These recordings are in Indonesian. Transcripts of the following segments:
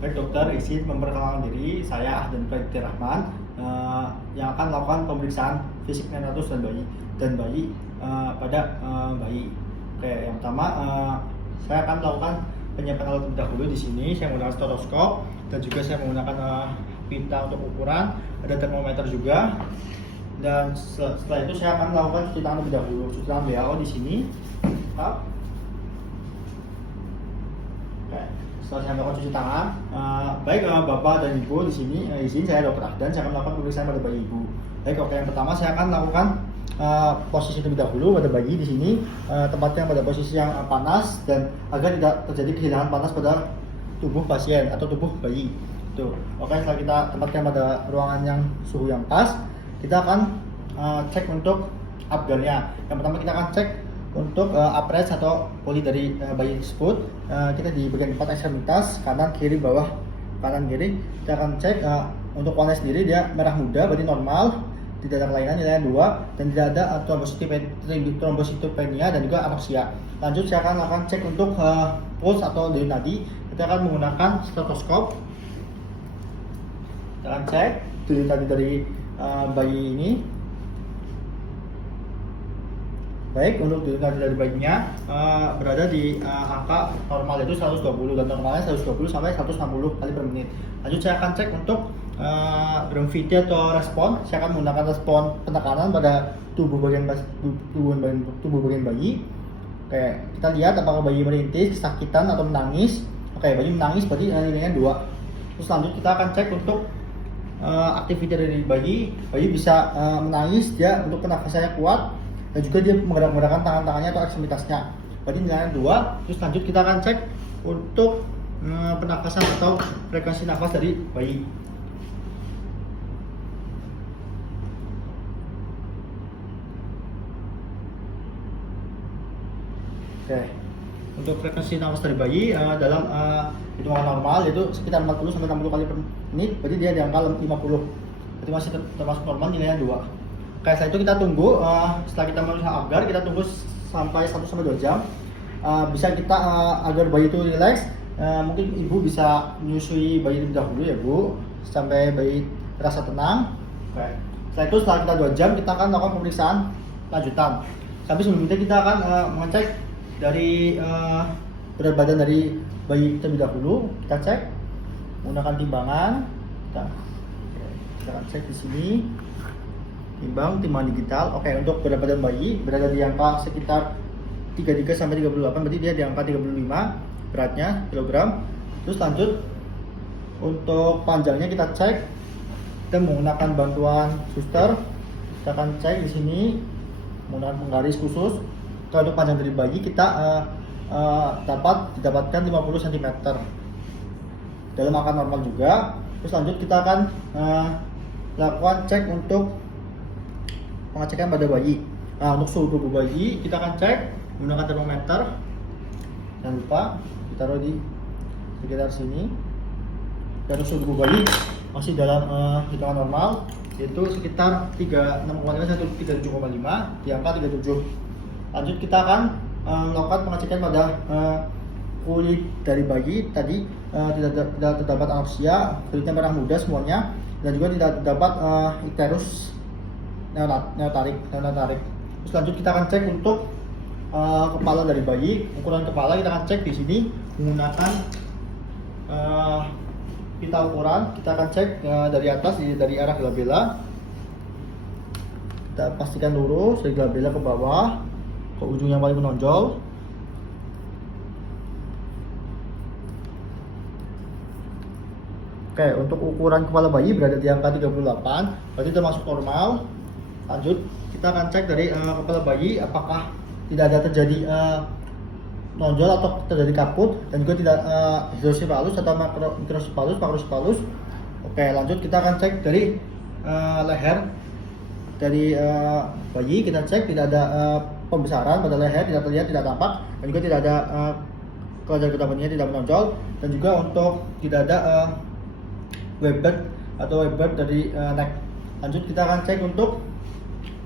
Baik dokter, izin memperkenalkan diri, saya Ahdan Praditya Rahman yang akan melakukan pemeriksaan fisik neonatus dan bayi pada bayi. Oke, yang pertama saya akan melakukan penyiapan alat terdahulu di sini. Saya menggunakan stetoskop dan juga saya menggunakan pita untuk ukuran, ada termometer juga. Dan setelah itu saya akan melakukan cuci tangan lebih dahulu. Cuci tangan WHO di sini. Setelah saya melakukan cuci tangan, baik Bapak dan Ibu di sini, izin saya Dr. Ahdan, saya akan melakukan pemeriksaan pada bayi Ibu. Baik, oke, yang pertama saya akan melakukan posisi terlebih dahulu pada bayi di sini, tempatnya pada posisi yang panas dan agar tidak terjadi kehilangan panas pada tubuh pasien atau tubuh bayi. Tuh, oke, setelah kita tempatkan pada ruangan yang suhu yang pas, kita akan cek untuk abgarnya. Yang pertama kita akan cek untuk apres atau poli dari bayi tersebut. Kita di bagian 4 ekstremitas, kanan kiri bawah, kanan kiri. Kita akan cek untuk warna sendiri, dia merah muda, berarti normal, tidak ada kelainan, nilainya 2 dan tidak ada trombositopenia dan juga anorexia. Lanjut saya akan lakukan cek untuk pulse atau denyut nadi. Kita akan menggunakan stetoskop. Kita akan cek denyut nadi dari bayi ini. Baik, untuk denyut nadi dari bayinya berada di angka normal, yaitu 120 dan normalnya 120 sampai 160 kali per menit. Lanjut saya akan cek untuk gravity atau respon. Saya akan menggunakan respon penekanan pada tubuh bagian bayi. Oke, kita lihat apakah bayi merintis, kesakitan atau menangis. Oke, bayi menangis berarti nilainya 2. Terus lanjut kita akan cek untuk aktivitas dari bayi. Bayi bisa menangis, dia untuk pernafasannya kuat dan juga dia menggerak-gerakkan tangan-tangannya atau ekstremitasnya, berarti nilainya 2. Terus lanjut kita akan cek untuk pernafasan atau frekuensi nafas dari bayi. Oke, untuk frekuensi nafas dari bayi dalam hitungan normal yaitu sekitar 40 sampai 60 kali per menit, berarti dia di angka 50, berarti masih termasuk normal, nilainya 2. Oke, setelah itu kita tunggu, setelah kita memeriksa abgar, kita tunggu sampai 1 sampai 2 jam. Bisa kita agar bayi itu rileks, mungkin ibu bisa menyusui bayi terlebih dahulu ya Bu, sampai bayi terasa tenang. Oke. Setelah itu setelah kita 2 jam, kita akan melakukan pemeriksaan lanjutan. Tapi sebelum itu kita akan mengecek dari berat badan dari bayi terlebih dahulu. Kita cek menggunakan timbangan. Kita akan cek di sini. Timbangan digital. Oke, untuk berat badan bayi berada di angka sekitar 33 sampai 38, berarti dia di angka 35 beratnya kilogram. Terus lanjut untuk panjangnya kita cek, kita menggunakan bantuan suster. Kita akan cek di sini menggunakan penggaris khusus. Kalau untuk panjang dari bayi kita didapatkan 50 cm dalam angka normal juga. Terus lanjut kita akan lakukan cek untuk pengecekan pada bayi. Nah, untuk suhu tubuh bayi kita akan cek menggunakan termometer. Jangan lupa ditaruh di sekitar sini. Dan untuk suhu tubuh bayi masih dalam hitungan normal, yaitu sekitar 36,5 sampai 37,5, di angka 37. Lanjut kita akan melakukan pengecekan pada kulit dari bayi. Tadi tidak terdapat anorexia, kulitnya merah muda semuanya, dan juga tidak terdapat icterus neonarik. Terus lanjut kita akan cek untuk kepala dari bayi. Ukuran kepala kita akan cek di sini menggunakan pita ukuran. Kita akan cek dari atas, dari arah glabella. Kita pastikan lurus dari glabella ke bawah ke ujung yang paling menonjol. Oke, untuk ukuran kepala bayi berada di angka 38, berarti termasuk normal. Lanjut kita akan cek dari kepala bayi apakah tidak ada terjadi nonjol atau terjadi kaput, dan juga tidak hidrosipalus atau makrocephalus. Oke, lanjut kita akan cek dari leher dari bayi. Kita cek tidak ada pembesaran pada leher, tidak terlihat, tidak tampak, dan juga tidak ada kelenjar getah benihnya tidak menonjol, dan juga untuk tidak ada webert dari neck. Lanjut kita akan cek untuk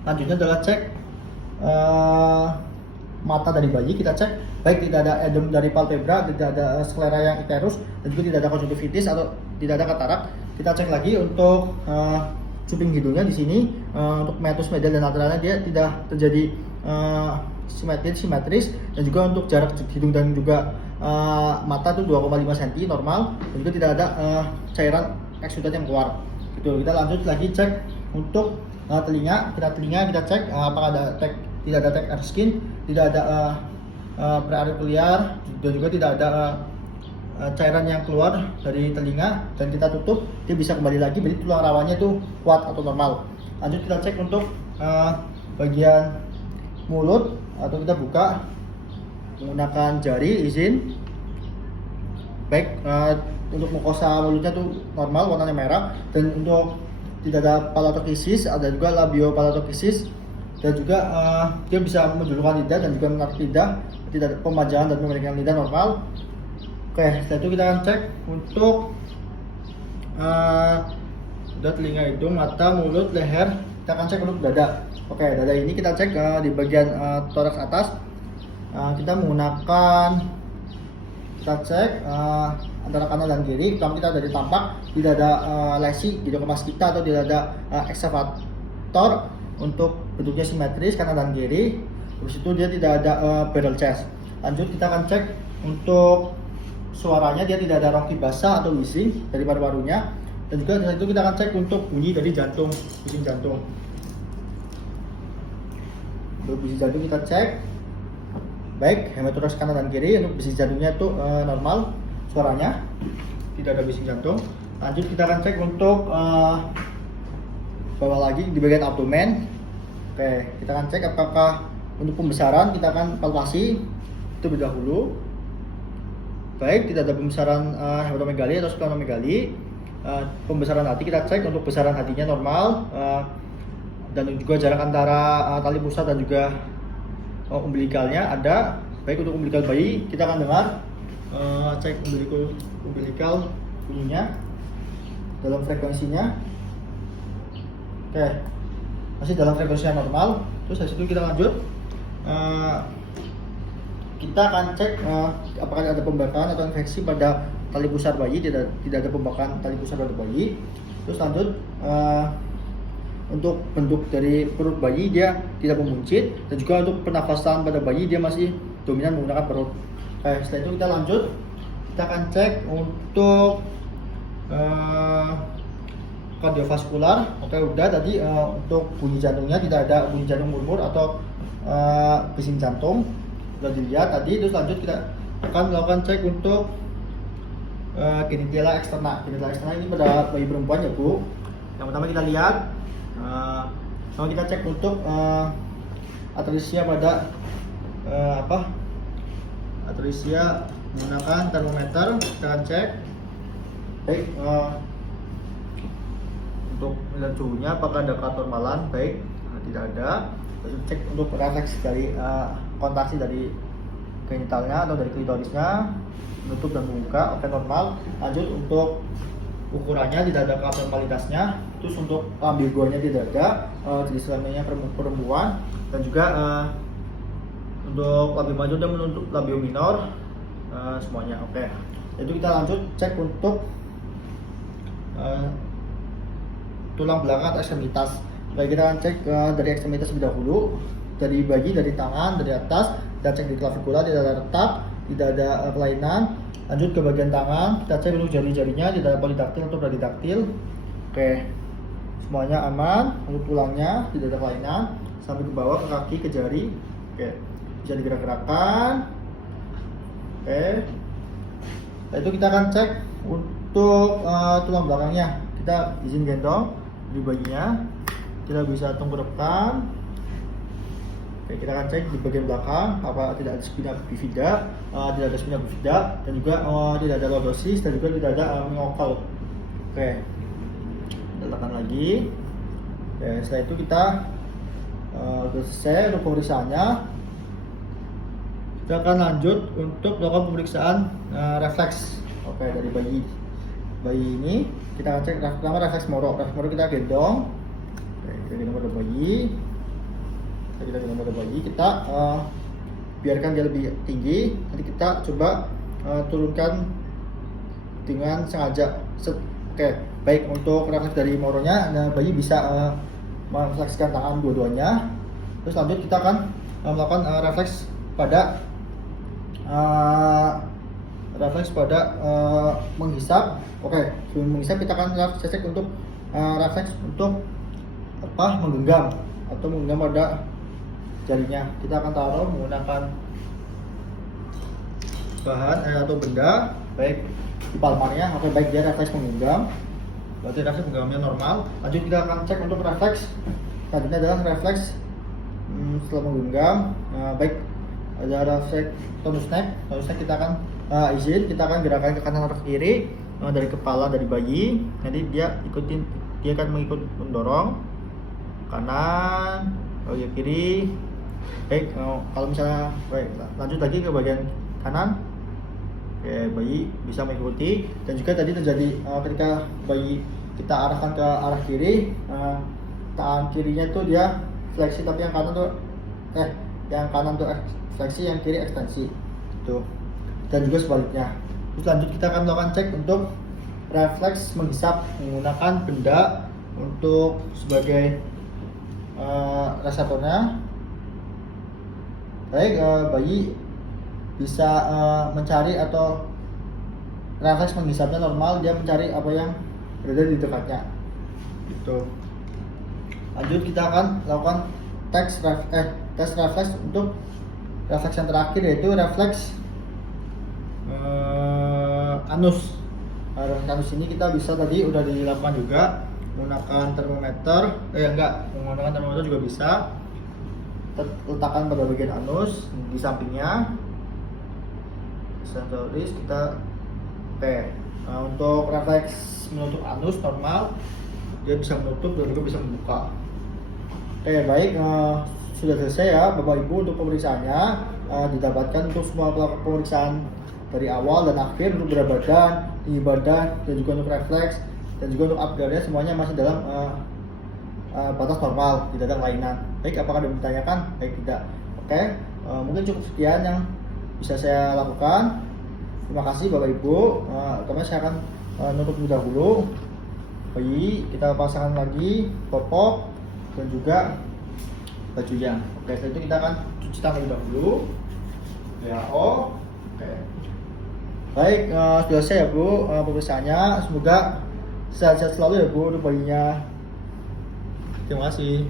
Lanjutnya adalah cek mata dari bayi. Kita cek baik tidak ada edem dari palpebra, tidak ada sklera yang iterus, dan juga tidak ada konjungtivitis atau tidak ada katarak. Kita cek lagi untuk cuping hidungnya di sini, untuk meatus medial dan lateralnya dia tidak terjadi simetris, dan juga untuk jarak hidung dan juga mata itu 2,5 cm normal, dan juga tidak ada cairan eksudat yang keluar. Gitu. Kita lanjut lagi cek untuk telinga. Kita cek apakah tidak ada tag air skin, tidak ada preaurikular, dan juga tidak ada cairan yang keluar dari telinga, dan kita tutup, dia bisa kembali lagi, berarti tulang rawannya itu kuat atau normal. Lanjut kita cek untuk bagian mulut, atau kita buka menggunakan jari, izin. Baik, untuk mukosa mulutnya tuh normal, warnanya merah, dan untuk tidak ada palatokisis, ada juga labiopalatokisis, dan juga dia bisa menjulurkan lidah dan juga menarik lidah, tidak ada pemajaan dan pemeriksaan lidah normal. Oke, setelah itu kita akan cek untuk telinga, hidung, mata, mulut, leher. Kita akan cek untuk dada. Oke, dada ini kita cek di bagian toraks atas. Kita cek antara kanan dan kiri. Pertama kita dari tampak, tidak ada lesi di kemas kita atau tidak ada excavator untuk bentuknya simetris kanan dan kiri. Terus itu dia tidak ada barrel chest. Lanjut kita akan cek untuk suaranya, dia tidak ada rongki basah atau wheezing dari paru-parunya, dan juga setelah itu kita akan cek untuk bunyi dari jantung, bising jantung. Untuk bising jantung kita cek, baik hemitoraks kanan dan kiri. Untuk bising jantungnya itu normal suaranya, tidak ada bising jantung. Lanjut kita akan cek untuk bawah lagi di bagian abdomen. Oke, kita akan cek apakah untuk pembesaran, kita akan palpasi terlebih dahulu. Baik, tidak ada pembesaran hepatomegali atau splenomegali. Pembesaran hati kita cek, untuk besaran hatinya normal, dan juga jarak antara tali pusat dan juga umbilikalnya ada. Baik, untuk umbilikal bayi kita akan dengar cek umbilikal bunyinya dalam frekuensinya. Oke, masih dalam frekuensinya normal. Terus dari situ kita lanjut, kita akan cek apakah ada pembakaran atau infeksi pada tali pusar bayi. Tidak ada pembakaran tali pusar pada bayi. Terus lanjut untuk bentuk dari perut bayi, dia tidak memuncit, dan juga untuk pernafasan pada bayi dia masih dominan menggunakan perut. Oke, setelah itu kita lanjut, kita akan cek untuk kardiovaskular. Oke, udah tadi untuk bunyi jantungnya tidak ada bunyi jantung murmur atau bising jantung, sudah dilihat tadi. Terus lanjut kita akan melakukan cek untuk genitalia eksterna. Genitalia eksterna ini pada bayi perempuan ya Bu. Yang pertama kita lihat, kalau kita cek untuk atresia pada atresia menggunakan termometer. Kita akan cek, baik, untuk melihat suhunya apakah ada keanormalan. Baik, tidak ada. Lalu cek untuk refleks dari kontraksi dari genitalnya atau dari klitorisnya, menutup dan membuka, oke normal. Lanjut untuk ukurannya tidak ada keabnormalitasnya. Terus untuk ambiguanya tidak ada, jenis kelaminnya perempuan, dan juga untuk labio major dan menutup labio minor, semuanya oke. Itu kita lanjut cek untuk tulang belakang atau ekstremitas. Baik, kita akan cek dari ekstremitas lebih dahulu, dari bayi, dari tangan, dari atas. Kita cek di klavikula, tidak ada retak, tidak ada kelainan. Lanjut ke bagian tangan, kita cek untuk jari-jarinya, tidak ada polidaktil atau bradidaktil. Oke, semuanya aman. Untuk tulangnya tidak ada kelainan, sampai ke bawah ke kaki, ke jari. Oke, bisa digerak-gerakan. Oke, nah, itu kita akan cek untuk tulang belakangnya. Kita izin gendong di baginya, kita bisa tenggorokan. Oke, kita akan cek di bagian belakang apa tidak ada spina bifida, tidak ada spina bifida, dan juga tidak ada lordosis, dan juga tidak ada mengokal. Oke, kita tekan lagi. Oke, setelah itu kita sudah selesai untuk pemeriksaannya. Kita akan lanjut untuk melakukan pemeriksaan refleks. Oke, dari bayi ini kita akan cek pertama refleks moro. Refleks moro kita gendong. Oke, kita gendong pada bayi. Kita biarkan dia lebih tinggi. Nanti kita coba turunkan dengan sengaja. Oke, baik. Untuk refleks dari Moronya, nah, bayi bisa merefleksikan tangan dua-duanya. Terus lanjut kita akan melakukan refleks pada menghisap. Oke, sebelum menghisap kita akan cek untuk refleks untuk menggenggam atau menggenggam pada jarinya. Kita akan taruh menggunakan bahan atau benda, baik di palmarnya. Oke, baik, dia refleks menggenggam, berarti refleks menggenggamnya normal. Lanjut kita akan cek untuk refleks. Tadinya adalah refleks setelah menggenggam, baik ada refleks tonus neck kita akan kita akan gerakan ke kanan atau ke kiri dari kepala dari bayi. Nanti dia akan mengikut mendorong kanan, kiri. Baik, kalau misalnya baik, lanjut lagi ke bagian kanan. Oke, bayi bisa mengikuti. Dan juga tadi terjadi ketika bayi kita arahkan ke arah kiri, tangan kirinya itu dia fleksi, tapi yang kanan tuh fleksi, yang kiri ekstensi tuh. Dan juga sebaliknya. Terus lanjut kita akan melakukan cek untuk refleks menghisap menggunakan benda untuk sebagai reseptornya. Baik, bayi bisa mencari atau refleks menghisapnya normal, dia mencari apa yang berada di dekatnya gitu. Lanjut kita akan lakukan tes refleks untuk refleks yang terakhir, yaitu refleks anus. Refleks anus ini kita bisa tadi udah dilakukan juga menggunakan termometer, menggunakan termometer juga bisa. Letakkan pada bagian anus di sampingnya, sensoris kita. Untuk refleks menutup anus normal, dia bisa menutup dan juga bisa membuka. Baik, sudah selesai ya Bapak Ibu untuk pemeriksaannya. Didapatkan untuk semua pemeriksaan dari awal dan akhir, untuk berat badan, tinggi badan, dan juga untuk refleks, dan juga untuk upgrade semuanya masih dalam batas normal, tidak ada kelainan. Baik, apakah ada yang ditanyakan? Baik, tidak. Oke, mungkin cukup sekian yang bisa saya lakukan. Terima kasih Bapak Ibu. Kemudian saya akan nutup dahulu. Bayi kita pasangkan lagi popok dan juga bajunya. Oke, setelah itu kita akan cuci tangan dahulu. Oke. Baik, sudah selesai ya Bu pemeriksaannya. Semoga sehat-sehat selalu ya Bu untuk bayinya. Terima kasih.